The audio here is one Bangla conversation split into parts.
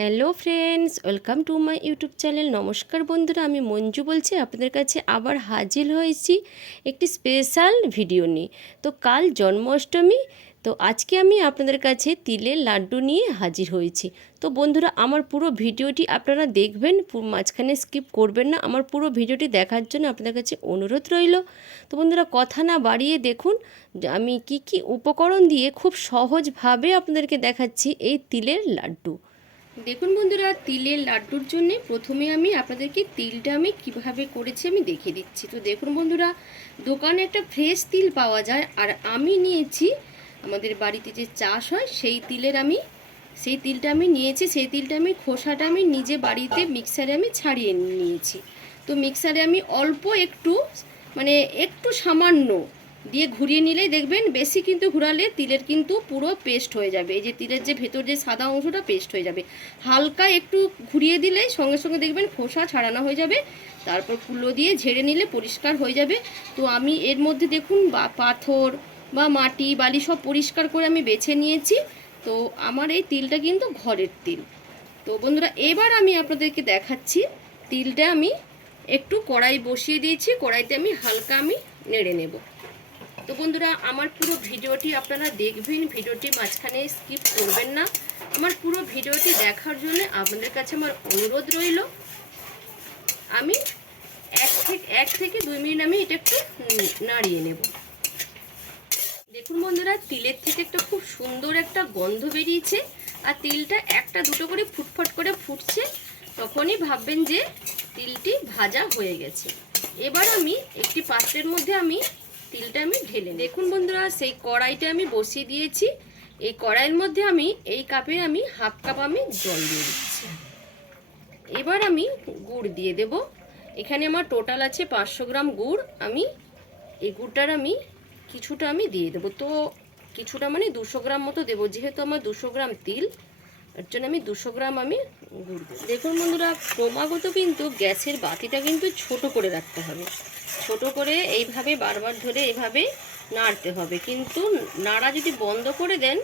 Hello friends, welcome to my YouTube channel. নমস্কার বন্ধুরা, আমি মঞ্জু বলছি। আপনাদের কাছে আবার হাজির হয়েছি একটি স্পেশাল ভিডিও নিয়ে। তো কাল জন্মাষ্টমী, তো আজকে আমি আপনাদের কাছে তিলের লাড্ডু নিয়ে হাজির হয়েছি। তো বন্ধুরা, আমার পুরো ভিডিওটি আপনারা দেখবেন, মাঝখানে স্কিপ করবেন না। আমার পুরো ভিডিওটি দেখার জন্য আপনাদের কাছে অনুরোধ রইল। তো বন্ধুরা, কথা না বাড়িয়ে দেখুন আমি কি কি উপকরণ দিয়ে খুব সহজভাবে আপনাদেরকে দেখাচ্ছি এই তিলের লাড্ডু। দেখুন বন্ধুরা, তিলের লাড্ডুর জন্য প্রথমে আমি আপনাদেরকে তিলটা আমি কিভাবে করেছি আমি দেখিয়ে দিচ্ছি। তো দেখুন বন্ধুরা, দোকানে একটা ফ্রেশ তিল পাওয়া যায়, আর আমি নিয়েছি আমাদের বাড়িতে যে চাষ হয় সেই তিলটা আমি নিয়েছি। সেই তিলটা আমি খোসাটা আমি নিজে বাড়িতে মিক্সারে আমি ছাড়িয়ে নিয়েছি। তো মিক্সারে আমি অল্প একটু একটু সামান্য দিয়ে ঘুরিয়ে নিলেই দেখবেন, বেশি কিন্তু ঘোরালে তিলের কিন্তু পুরো পেস্ট হয়ে যাবে। এই যে তিলের যে ভেতর যে সাদা অংশটা পেস্ট হয়ে যাবে। হালকা একটু ঘুরিয়ে দিলেই সঙ্গে সঙ্গে দেখবেন খোসা ছাড়ানো হয়ে যাবে। তারপর কুলো দিয়ে ঝেড়ে নিলে পরিষ্কার হয়ে যাবে। তো আমি এর মধ্যে দেখুন পাথর বা মাটি বালি সব পরিষ্কার করে আমি বেছে নিয়েছি। তো আমার এই তিলটা কিন্তু ঘরের তিল। তো বন্ধুরা, এবার আমি আপনাদেরকে দেখাচ্ছি তিলটা আমি একটু কড়াই বসিয়ে দিয়েছি। কড়াইতে আমি হালকা নেড়ে নেব। তো বন্ধুরা, আমার পুরো ভিডিওটি আপনারা দেখবেন, ভিডিওটি মাঝখানে স্কিপ করবেন না। আমার পুরো ভিডিওটি দেখার জন্য আপনাদের কাছে আমার অনুরোধ রইল। আমি এক থেকে 2 মিনিট আমি এটা একটু নাড়িয়ে নেব। দেখুন বন্ধুরা, তিলের থেকে একটা খুব সুন্দর একটা গন্ধ বেরিয়েছে, আর তিলটা একটা দুটো করে ফুটফট করে ফুটছে। তখনই ভাববেন যে তিলটি ভাজা হয়ে গেছে। এবার আমি একটি পাত্রের মধ্যে তিলটা আমি ঢেলে। দেখুন বন্ধুরা, সেই কড়াইটা আমি বসিয়ে দিয়েছি। এই কড়াইয়ের মধ্যে এই কাপে হাফ কাপ জল দিয়ে দিচ্ছি। এবার আমি গুড় দিয়ে দেব। এখানে আমার টোটাল আছে 500 গ্রাম গুড়। এই গুড়টার কিছুটা দিয়ে দেবো। তো কিছুটা 200 গ্রাম মতো দেবো, যেহেতু আমার 200 গ্রাম তিল, এর জন্য 200 গ্রাম গুড় দেবো। দেখুন বন্ধুরা, ক্রমাগত কিন্তু গ্যাসের বাতিটা কিন্তু ছোট করে রাখতে হবে। ছোট করে এইভাবে বারবার ধরে এইভাবে নাড়তে হবে। কিন্তু নাড়া যদি বন্ধ করে দেন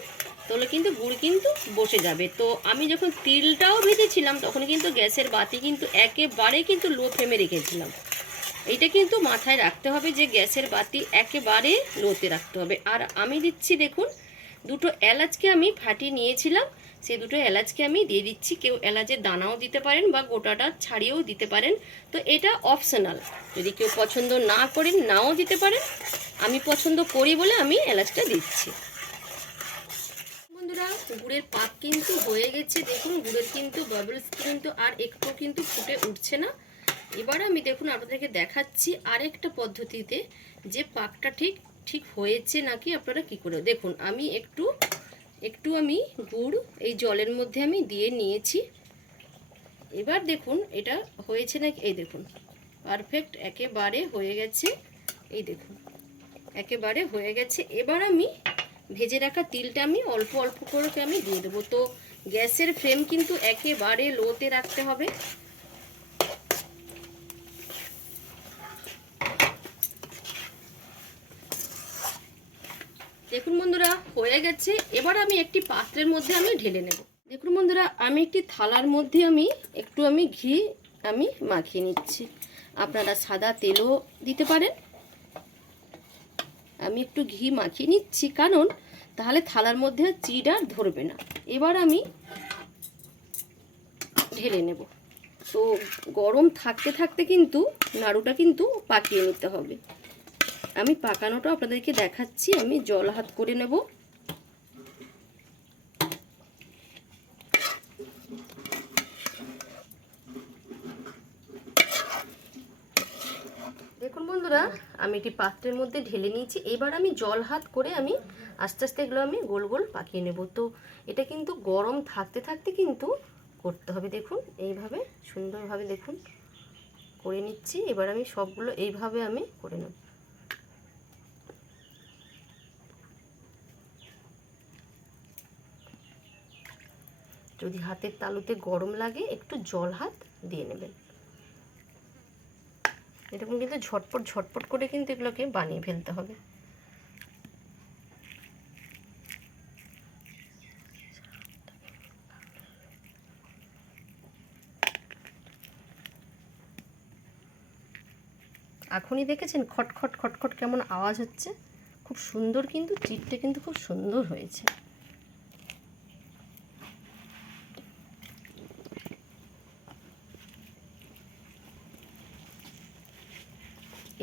তাহলে কিন্তু গুড় কিন্তু বসে যাবে। তো আমি যখন তিলটাও ভেজেছিলাম তখন কিন্তু গ্যাসের বাতি কিন্তু একেবারে কিন্তু লো ফ্লেমে রেখেছিলাম। এইটা কিন্তু মাথায় রাখতে হবে যে গ্যাসের বাতি একেবারে লোতে রাখতে হবে। আর আমি দিচ্ছি, দেখুন, দুটো এলাচকে আমি ফাটিয়ে নিয়েছিলাম, সেই দুটো এলাচকে আমি দিয়ে দিচ্ছি। কেউ এলাচের দানাও দিতে পারেন বা গোটাটা ছাড়িয়েও দিতে পারেন। তো এটা অপশনাল, যদি কেউ পছন্দ না করেন নাও দিতে পারেন। আমি পছন্দ করি বলে আমি এলাচটা দিচ্ছি। বন্ধুরা, গুড়ের পাক কিন্তু হয়ে গেছে। দেখুন, গুড়ের কিন্তু বাবলস কিন্তু আর একটু কিন্তু ফুটে উঠছে না। এবার আমি দেখুন আপনাদেরকে দেখাচ্ছি আরেকটা পদ্ধতিতে যে পাকটা ঠিক হয়েছে নাকি আপনারা কি করে দেখুন। আমি একটু গুড় এই জলের মধ্যে দিয়ে নিয়েছি। এবার দেখুন এটা হয়েছে নাকি। এই দেখুন, পারফেক্ট একেবারে হয়ে গেছে। এই দেখুন, একেবারে হয়ে গেছে। এবার আমি ভেজে রাখা তিলটা অল্প অল্প করে দিয়ে দেবো। তো গ্যাসের ফ্লেম কিন্তু একেবারে লোতে রাখতে হবে। দেখুন বন্ধুরা, হয়ে গেছে। এবার আমি একটি পাত্রের মধ্যে ঢেলে নেব। দেখুন বন্ধুরা, আমি একটি থালার মধ্যে একটু ঘি মাখিয়ে নিচ্ছি। আপনারা সাদা তেলও দিতে পারেন। আমি একটু ঘি মাখিয়ে নিচ্ছি, কারণ তাহলে থালার মধ্যে চিড় আর ধরবে না। এবার আমি ঢেলে নেব। তো গরম থাকতে থাকতে কিন্তু নাড়ুটা কিন্তু পাকিয়ে নিতে হবে। আমি পাকানোটা আপনাদেরকে দেখাচ্ছি। আমি জল হাত করে নেব। দেখুন বন্ধুরা, আমি একটি পাত্রের মধ্যে ঢেলে নিয়েছি। এবার আমি জল হাত করে আস্তে আস্তে এগুলো গোল গোল পাকিয়ে নেব। তো এটা কিন্তু গরম থাকতে থাকতে কিন্তু করতে হবে। দেখুন, এইভাবে সুন্দরভাবে দেখুন করে নিচ্ছি। এবার আমি সবগুলো এইভাবে করে নেব। যদি হাতের তালুতে গরম লাগে একটু জল হাত দিয়ে নেবেন। এরকম কিন্তু ঝটপট ঝটপট করে কিন্তু এগুলোকে বানিয়ে ফেলতে হবে। এখনই দেখেছেন খটখট খটখট কেমন আওয়াজ হচ্ছে, খুব সুন্দর, কিন্তু চিটটা কিন্তু খুব সুন্দর হয়েছে।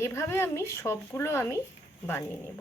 এভাবে আমি সবগুলো বানিয়ে নেব।